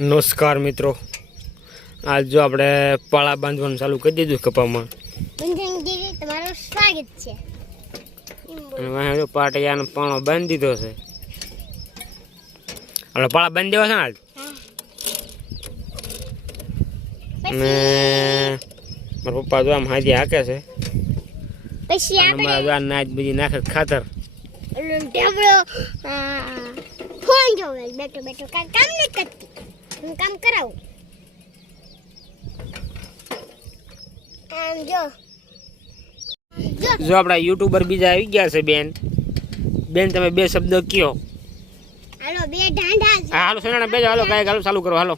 નમસ્કાર મિત્રો, આજ જો આપણે પાળા બાંધવાનું ચાલુ કરી દીધું કપામાં. તમારું સ્વાગત છે. અને જો પાટિયાનો પાણો બાંધી દીધો છે. આપણે પાળા બાંધી દેવા છે ને આજ. અને મારા પપ્પા જો આમ હાજી હાકે છે. પછી આપણે નાચ બધી નાખે ખાતર. ટેબલો ફોન જોવે બેઠો બેઠો કામ નથી કરતી. હું કામ કરાવું. આમ જો આપણા યુટ્યુબર બીજા આવી ગયા છે. બેન તમે બે શબ્દ કયો. હાલો બે ઢાંઢા છે. હાલો સોનાના બેજો. હાલો કાંઈ હાલો ચાલુ કરો. હાલો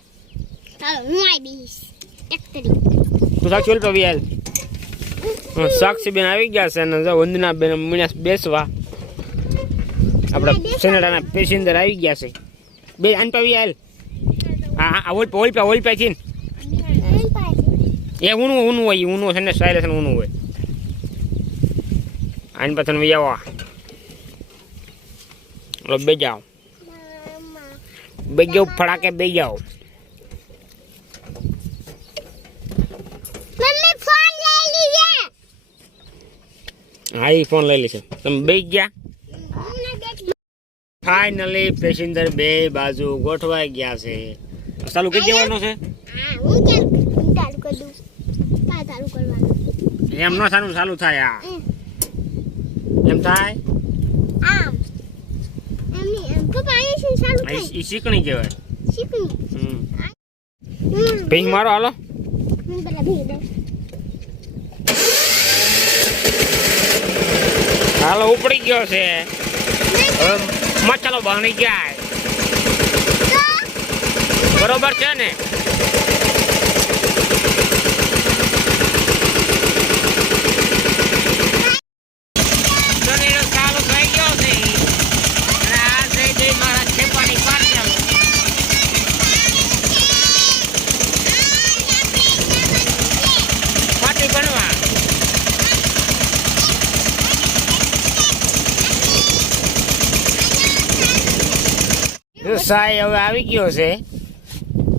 ચાલો હું આઈ બીસ ટેક્ટરી તું સાક્ષી ઓલ પવી હાલ. સાક્ષી બેન આવી ગયા છે અને વંદના બેન મીણ્યા બેસવા. આપણા સેનેટાના પેસેન્જર આવી ગયા છે. બે આન પવી હાલ. હા ઓલપા છે એ ઊનું હોય. ઊનું છે ને સાયલેસ ઊનું હોય. આન પાછળ વી આવો. લો બે જાઓ. બે જાઓ ફડાકે બે જાઓ. મમ્મી ફોન લઈ લીજે. હા એ ફોન લઈ લેશે. તમે બે ગયા. ફાઇનલી પેસેન્જર બે બાજુ ગોઠવાઈ ગયા છે. ચાલુ કરી દેવાનું છે. હા હું ચાલુ કરી દઉં. ચાલુ કરવાનું એમ નો ચાલુ થાય. આ એમ થાય આમ એમ પપ્પા અહીં શું ચાલુ થાય. ઈ શીકણી કહેવાય. શીખની ભીંગ મારો. હાલો હું પેલા ભી દે. હાલો ઉપડી ગયો છે. મસાલો બની જાય. બરોબર છે ને. ચાલુ થઈ ગયો છે. અને આ થઈ ગઈ મારા ખેપાની પાર્સલ. પાટી બનવા. સાય હવે આવી ગયો છે.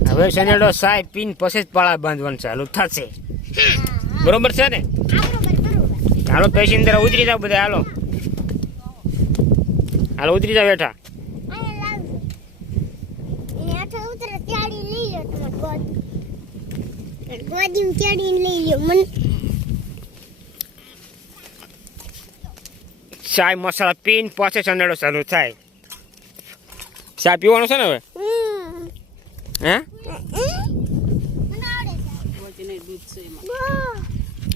હવે સનેડો સાય પીન પછી જ પાળા બાંધવાનું ચાલુ થશે. બરોબર છે ને. હાલો પેસેન્જર ઉતરી જાવ બધા. હાલો ઉતરી જાવ બેઠા. ચાય મસાલા પીન પછી સનેડો ચાલુ થાય. ચા પીવાનું છે ને હવે. હે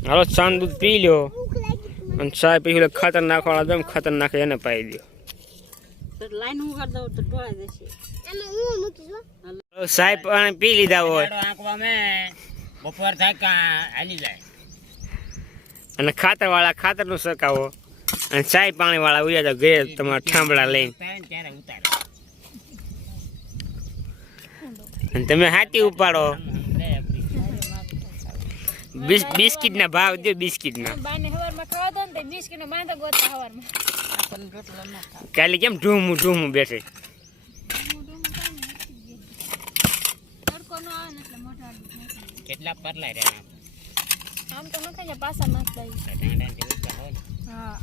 હાલો ચાંદ દૂધ પી લ્યો. અને ચા પી લે. ખાતર નાખવાળા દમ ખાતર નાખે એને પાઈ દો. સાહેબ પાણી પી લીધા હોય બપોર થાય અને ખાતર વાળા ખાતર નું સકાવો. અને ચાય પાણી વાળા ઉયા જાવ ઘરે તમારા ઠાંબડા લઈને. અને તમે હાથી ઉપાડો. બિસ્કિટ ના ભાવ દો. બિસ્કિટ ના કાલે કેમ ઢૂમું બેઠે. કેટલા પરલા રે આમ તો નખાય પાછા નાખતા. હા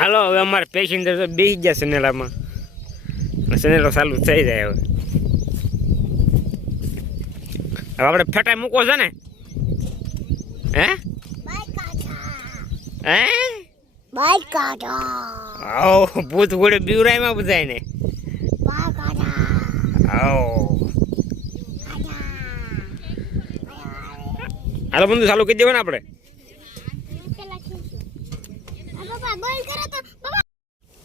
હાલો હવે અમારે પેસેન્જર તો બેસી ગયા સનેલામાં. સનેલો ચાલુ થઈ જાય. હવે આપણે ફટાઈ મૂકો છે ને. હે બાઈક કાઢા. આવો ભૂત ઘોડે બીવરાયમાં બધાય ને. હાલો બંધુ ચાલુ કરી દેવાને આપણે.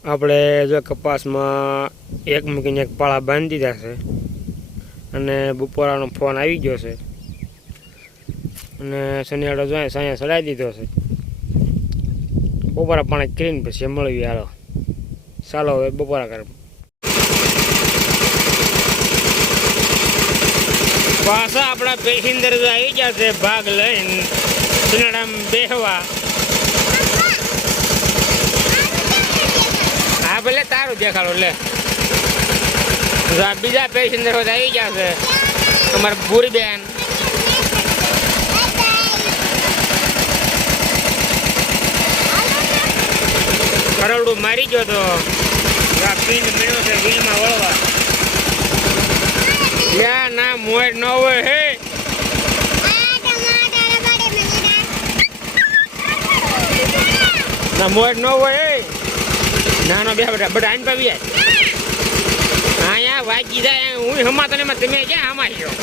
આપણે જો કપાસમાં એક મૂકીને એક પાળા બાંધી દીધા છે. અને બપોરાનો ફોન આવી ગયો છે. અને શનિવાડો જોઈએ સાંજે ચડાવી દીધો છે. બપોરા પાણી કરીને પછી મળવી. હાલો ચાલો હવે બપોરા કર. પાછા આપણા પેસેન્જર આવી ગયા છે ભાગ લઈને શનિવાડામાં બેહવા. હા ભલે તારું દેખાડો લે જો આ બીજા પેસેન્જર આવી ગયા છે અમારા ભૂરી બેન કરોડું મારી ગયો તો આ પિંડ મેળવ્યો છે વીલમાં વળવા યા ના મોડ ન હોય હે ના મોડ ન હોય હે નાનો બે બધા આઈને પાવી હા યા વાગી જાય હું હમાતો ને તમે ક્યાં હમાઈ ગયો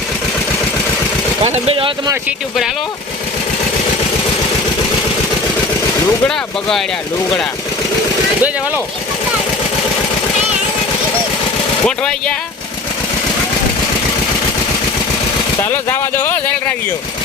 પાછા બે તમારા સીટ ઉપર હાલો લુગડા બગાડ્યા લુગડા બે જાવ હાલો ગોઠવાઈ ગયા ચાલો જવા દો જેલ રાખી ગયો